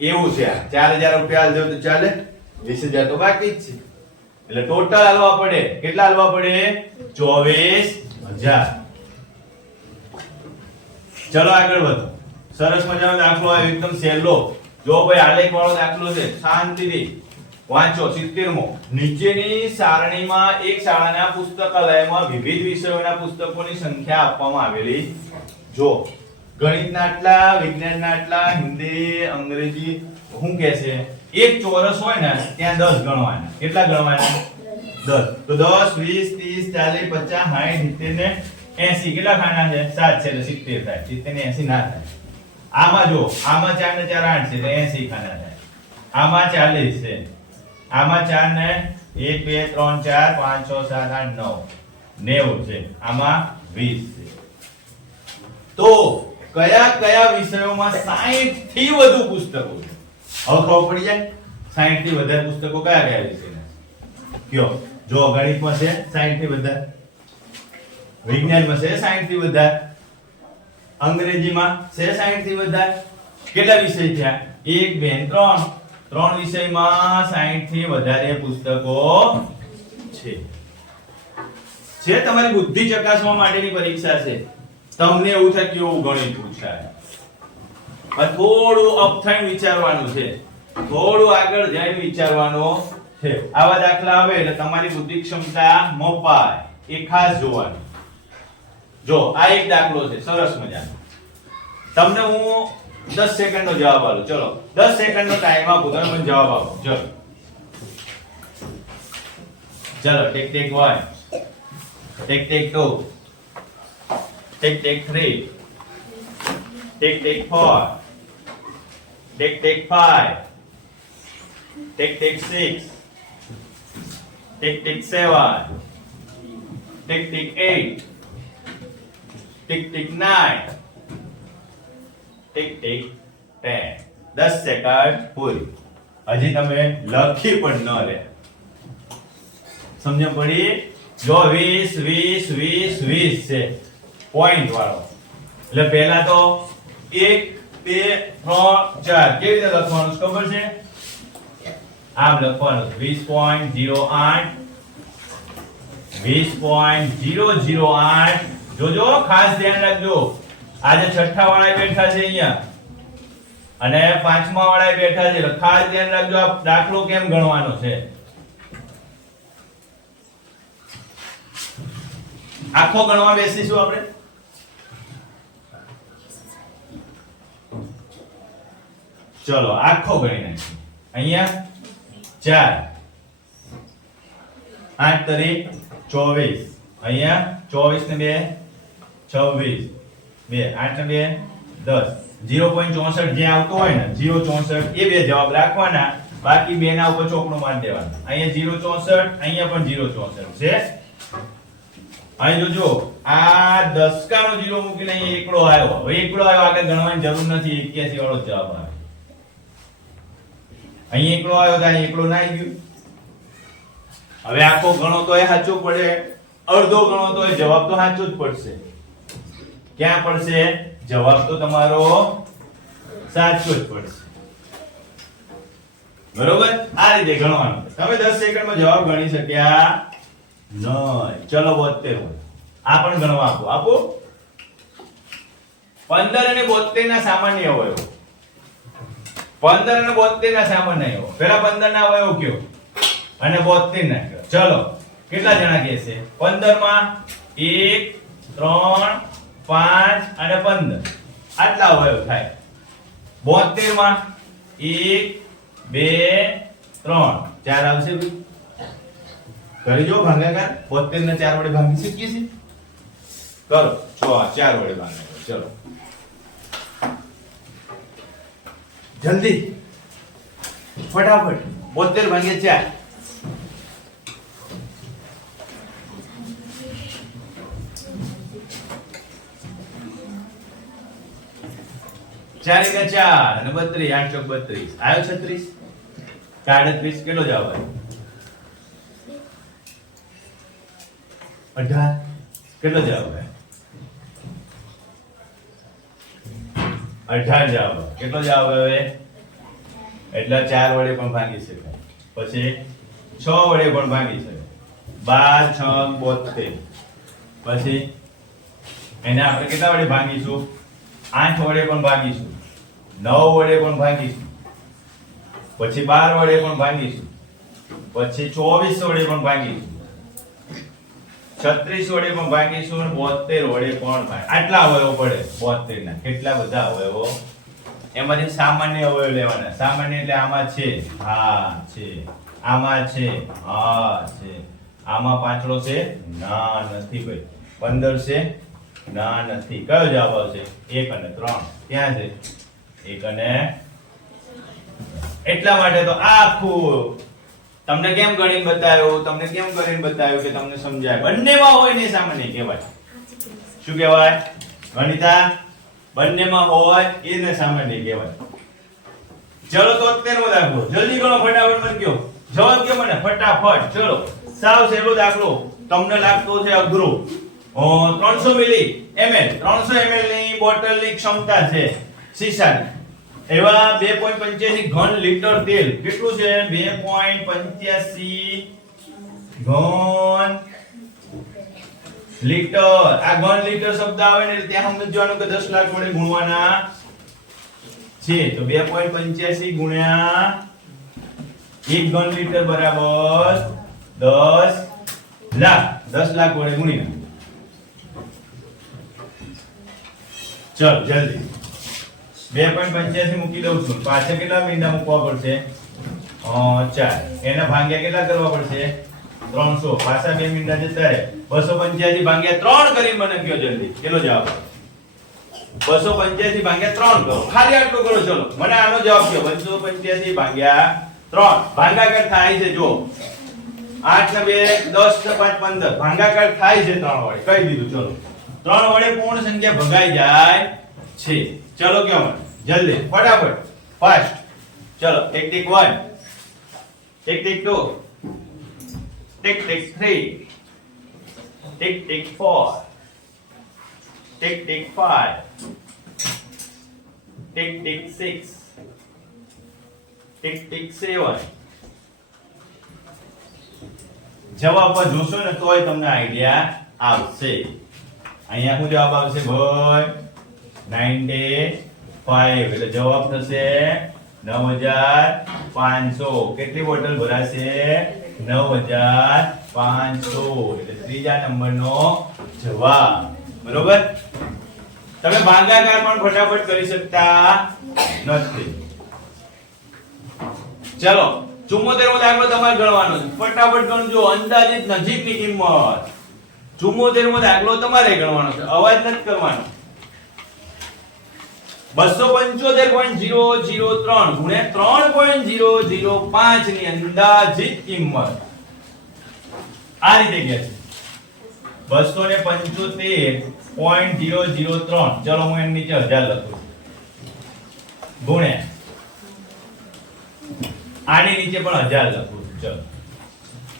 એવું છે 4000 રૂપિયા આલ દો તો ચાલે 20000 તો બાકી જ છે એટલે ટોટલ આલવા પડે કેટલા આલવા પડે 24000 ચલો આગળ વધો સરસ મજાનો દાખલો આવ્યો એકદમ સહેલો જો ભાઈ આલેખ વાળો દાખલો છે શાંતિથી વાંચો 70મો નીચેની સારણીમાં એક શાળાના પુસ્તકાલયમાં વિવિધ વિષયોના પુસ્તકોની સંખ્યા આપવામાં આવેલી જો ગણિતના આટલા વિજ્ઞાનના આટલા હિન્દી અંગ્રેજી શું કહે છે એક ચોરસ હોય ને ત્યાં 10 ગણવાના કેટલા ગણવાના 10 તો 10 20 30 40 50 60 70 ને 80 કેટલા ખાના છે 7 છે એટલે 70 થાય 70 ને 80 ના થાય આમાં જો આમાં 4 ને 4 8 છે એટલે 80 ખાના થાય આમાં 40 છે આમાં 4 ને 1 2 3 4 5 6 7 8 9 90 છે આમાં 20 છે તો કયા કયા વિષયોમાં 60 થી વધુ પુસ્તકો છે હવે ખબર પડી જાય 60 થી વધારે પુસ્તકો કયા કયા વિષયના કયો જો ગણિતમાં છે 60 થી વધારે વિજ્ઞાનમાં છે 60 થી વધારે અંગ્રેજીમાં છે 60 થી વધારે કેટલા વિષય થયા 1 2 3 ત્રણ વિષયમાં 60 થી વધારે પુસ્તકો છે તમારી બુદ્ધિ ચકાસવા માટેની પરીક્ષા છે તમને એવું થાય કે એવું ગણિત પૂછાય પણ થોડું અપ થઈને વિચારવાનું છે થોડું આગળ જઈને વિચારવાનું છે આવા દાખલા આવે એટલે તમારી બુદ્ધિ ક્ષમતા મપાય એ ખાસ જોવાનું જો આ એક દાખલો છે સરસ મજાનો તમને હું 10 સેકન્ડનો જવાબ આપો ચલો 10 સેકન્ડનો ટાઈમ આપો તમે મને જવાબ આપો ચલો tick tick 1 tick tick 2 tick tick 3 tick tick 4 tick tick 5 tick tick 6 tick tick 7 tick tick 8 tick tick 9 tick tick 10 10 second પૂરી હજી તમે લખી પણ ન રે સમજ પડી જો 20 20 20 20 છે પોઈન્ટ વાળો એટલે પહેલા તો 1 2 3 4 કેવી રીતે લખવાનું છે ખબર છે આમ લખવાનું 20.08 20.008 જોજો ખાસ ધ્યાન રાખજો આજે છઠ્ઠા વાળા બેઠા છે અહીંયા અને પાંચમા વાળા બેઠા છે એટલે ખાસ ધ્યાન રાખજો આ દાખલો કેમ ગણવાનો છે આખો ગણવા બેસીશું આપણે ચલો આખો ગણી નાખીએ. અહીંયા 4 8 તરી 24, અહીંયા 24 ને 2 26, 2 8 ને 2 10. 0.64 જે આવતો હોય ને 0.64 એ બે જવાબ રાખવાના, બાકી બે ના ઉપર ચોકડું મારી દેવાનું. અહીંયા 0.64, અહીંયા પણ 0.64 છે. અહીં જોજો આ દસકાનો 0 મૂકીને અહીં એકડો આવ્યો. હવે એકડો આવ્યો આગળ ગણવાની જરૂર નથી, 81 વાળો જવાબ આવે. અહીં એકડો આવ્યો તો અહીં એકડો ના આવી ગયો. હવે આખો ગણો તો એ સાચો પડે, અડધો ગણો તો એ જવાબ તો સાચો જ પડશે. ક્યાં પડશે? જવાબ તો તમારો સાચો જ પડશે. બરોબર? આ રીતે ગણવાનું. તમે 10 સેકન્ડમાં જવાબ ગણી શક્યા નહીં. ચલો 72 આ પણ ગણવા આપો. 15 અને 72 ના સામાન્ય અવયવો. 15 અને 72 ના સામાન્ય અવયવો. પહેલા 15 ના અવયવો કયો અને 72 ના કયો. ચલો કેટલા જણા કહેશે? 15 માં 1 3 5 અને 15 આટલા અવયવ થાય. 72 માં 1 2 3 4 આવશે ભાઈ. કરી જો ભાગાકાર. 72 ને 4 વડે ભાગી શકીએ છીએ. કરો 4 વડે ભાગાકાર. ચલો જલ્દી ફટાફટ. 72 ભાગ્યા 4 4 એકા 4 અને 32 8 ચોક 32 આવ્યો 36 38. કેટલો જવાબ આવ્યો? 18. કેટલો જવાબ આવ્યો? 18 જવાબ. કેટલો જવાબ આવે? એટલે 4 વડે પણ ભાગી શકાય, પછી 6 વડે પણ ભાગી શકાય. 12 6 72. પછી એને આપણે કેટલા વડે ભાગીશું? 8 વડે પણ ભાગીશું, 9 વડે પણ ભાગીશું, પછી 12 વડે પણ ભાગીશું, પછી 24 વડે પણ ભાગીશું, 36 વડે પણ ભાગીશું અને 72 વડે પણ ભાગીશું. આટલા અવયવો પડે 72 ના. કેટલા બધા અવયવો? એમાંથી સામાન્ય અવયવ લેવાના. સામાન્ય એટલે આમાં છે, હા છે, આમાં છે, હા છે, આમાં પાંચડો છે, ના નથી ભાઈ. 15 છે, ના નથી. કયો જવાબ આવશે? 1 અને 3. ક્યાં છે? 1 અને એટલા માટે તો આખું તમને કેમ ગણીને બતાવ્યો, તમને કેમ કરીને બતાવ્યો કે તમને સમજાય. બંનેમાં હોય ને સામાન્ય કહેવાય. શું કહેવાય? ગણિતા બંનેમાં હોય એને સામાન્ય કહેવાય. ચલો તો 13મો દાખલો જલ્દી ગણો, ફટાફટ મને કહો. જવાબ કે મને ફટાફટ. ચલો સાવ સહેલો દાખલો, તમને લાગતો છે અઘરો. 300 ml 300 ml ની બોટલની ક્ષમતા છે સીસાની. એવા 2.85 ઘન લીટર તેલ. કેટલું છે? 2.85 ઘન લીટર. આ ઘન લીટર શબ્દ આવે ને ત્યાં સમજવાનું કે 10 લાખ વડે ગુણવાના છે. તો 2.85 ગુણ્યા 1 ઘન લીટર બરાબર 10 લાખ. 10 લાખ વડે ગુણીને ચલ જલ્દી 2.85 મૂકી દઉં છું. પાછળ કેટલા મીંડા મૂકવા પડશે? 4. એના ભાગ્યા કેટલા કરવા પડશે? 300. પાછા 2 મીંડા જતા રહે. 285 ભાગ્યા 3 કરી મને કયો જલ્દી. કેટલો જવાબ? 285 ભાગ્યા 3 કરો. ખાલી આટલું કરો. ચલો મને આનો જવાબ કયો. 285 ભાગ્યા 3 ભાગાકાર થાય છે. જો 8 ને 2 10 ને 5 15 ભાગાકાર થાય છે 3 વડે. કહી દીધું. ચલો 3 વડે પૂર્ણ સંખ્યા ભગાઈ જાય છે. ચલો કયો મને જલ્દી ફટાફટ ફાસ્ટ. ચલો tick tick 1, tick tick 2, tick tick 3, tick tick 4, tick tick 5, tick tick 6, tick tick 7. જવાબ પર જોશો ને તોય તમને આઈડિયા આવશે. અહીંયા શું જવાબ આવશે ભાઈ? 95. એટલે જવાબ થશે 9500. કેટલી બોટલ ભરાશે? 9500. એટલે ત્રીજા નંબરનો જવાબ. બરોબર? તમે ભાગાકાર પણ ફટાફટ કરી શકતા નથી. ચલો 74મો દાખલો તમારે ગણવાનો છે ફટાફટ ગણજો અંદાજિત નજીકની કિંમત 74મો દાખલો તમારે ગણવાનો છે અવાજ નથી કરવાનો 275.003 ગુણ્યા 3.005 ની અંદાજિત કિંમત આ રીતે કહે છે 275.003 ચલો હું એની નીચે 1000 લખું ગુણ્યા આની નીચે પણ 1000 લખું ચલો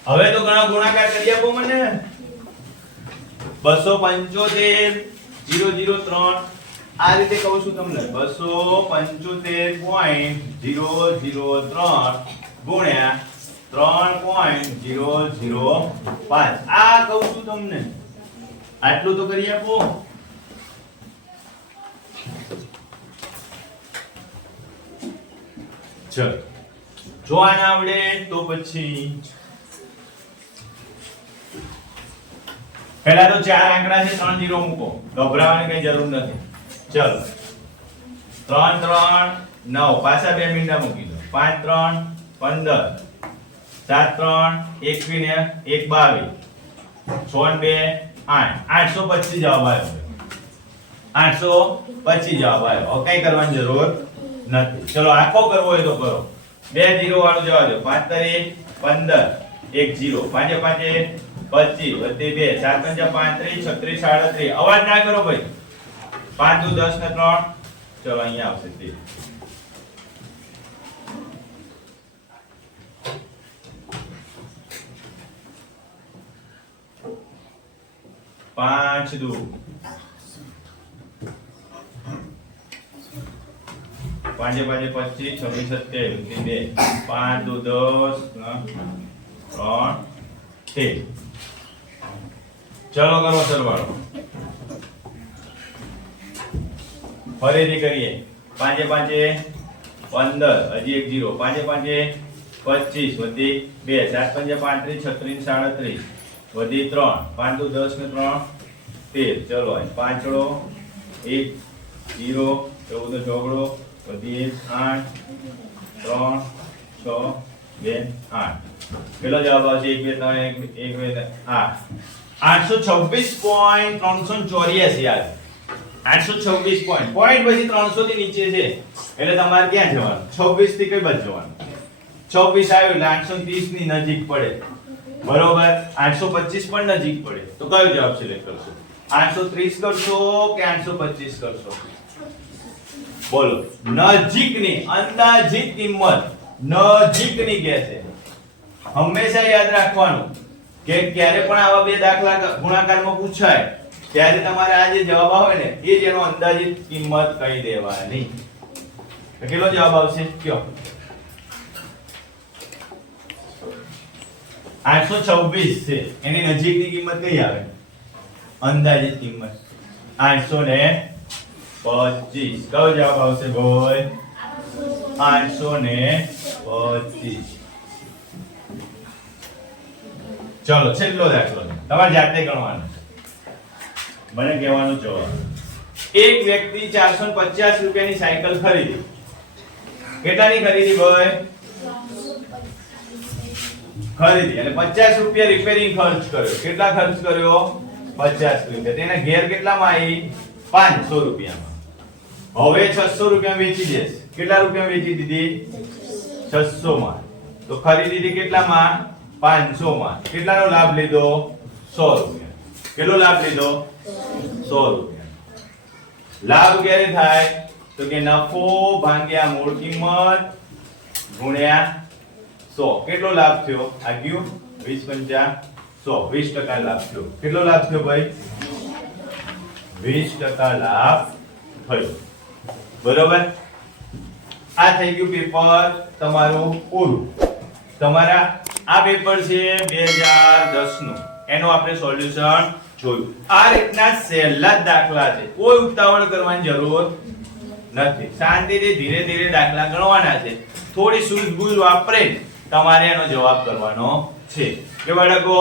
હવે તો ઘણા ગુણાકાર કરી આપો મને 275.003 આ રીતે કહું છું તમને 275.003 ગુણ્યા 3.005 આ કહું છું તમને આટલું તો કરી આપો ચલો જો આ ના આવડે તો પછી પહેલા તો ચાર આંકડા છે 3 0 મૂકો ગભરાવાની કઈ જરૂર નથી ચલો 3 3 9 પાછા 2 મીંડા મૂકી દો 5 3 15 7 3 21 1 22 6 2 8 825 જવાબ આવ્યો 825 જવાબ આવ્યો હવે કઈ કરવાની જરૂર નથી ચલો આખો કરવો હોય તો કરો 2 0 વાળો જવા દો 5 3 15 1 0 5 5 25 વત્તે 2 7 5 35 36 37 અવાજ ના કરો ભાઈ 5 2 10 ને 3 ચલો અહીંયા આવશે 3 5 2 5 5 25 26 27 5 2 10 3 ચલો કરો સરવાળો ફરીથી કરીએ 5 5 15 હજી 1 0 5 5 25 વધી 2 7 5 35 36 37 વધી 3 5 2 10 ને 3 13 ચલો 5 1 0 14 ચોગડો વધી 8 3 6 2 8 પેલો જવાબ આવશે 1 2 3 1 2 8 826.384 યાર 826 પોઈન્ટ પછી 300 થી નીચે છે એટલે તમારે ક્યાં જવાનું 26 થી કઈ બાજુ જવાનું 26 આવ્યો એટલે 830 ની નજીક પડે બરોબર 825 પણ નજીક પડે તો કયો જવાબ સિલેક્ટ કરશો 830 કરશો કે 825 કરશો બોલો નજીકની અંદાજિત કિંમત નજીકની કહે છે હંમેશા યાદ રાખવાનું કે ક્યારે પણ આવા બે દાખલા ગુણાકારમાં પૂછાય ત્યારે તમારે આ જે જવાબ આવે ને એ જ એનો અંદાજિત કિંમત કહી દેવાની કેટલો જવાબ આવશે કયો 826 છે એની નજીકની કિંમત કઈ આવે અંદાજિત કિંમત 825 કયો જવાબ આવશે ભાઈ 825 ચલો છેલ્લો દાખલો તમારે જાતે ગણવાનો મને કહેવાનો જવાબ એક વ્યક્તિ 450 રૂપિયાની સાયકલ ખરીદી કેટલાની ખરીદી ભાઈ ખરીદી અને 50 રૂપિયા રિપેરિંગ ખર્ચ કર્યો કેટલા ખર્ચ કર્યો 50 રૂપિયા તેના ઘેર કેટલામાં આવી 500 રૂપિયામાં હવે 600 રૂપિયા વેચી દેશે કેટલા રૂપિયા વેચી દીધી 600 માં તો ખરીદી કેટલામાં 500 માં કેટલાનો લાભ લીધો 100 રૂપિયા કેટલો લાભ લીધો 100 રૂપિયા લાભ ક્યારે થાય તો કે નફો ભાગ્યા મૂળ કિંમત ગુણ્યા 100 કેટલો લાભ થયો આ ગયું 20 5 100 20% લાભ થયો કેટલો લાભ થયો ભાઈ 20% લાભ થયો બરોબર આ થઈ ગયું પેપર તમારું પૂરું તમારા આ પેપર છે 2010 નું એનો આપણે સોલ્યુશન જોયું આ રીતના સહેલા જ દાખલા છે કોઈ ઉતાવળ કરવાની જરૂર નથી શાંતિથી ધીરે ધીરે દાખલા ગણવાના છે થોડી સૂઝબૂઝ વાપરે તમારે એનો જવાબ કરવાનો છે કે બાળકો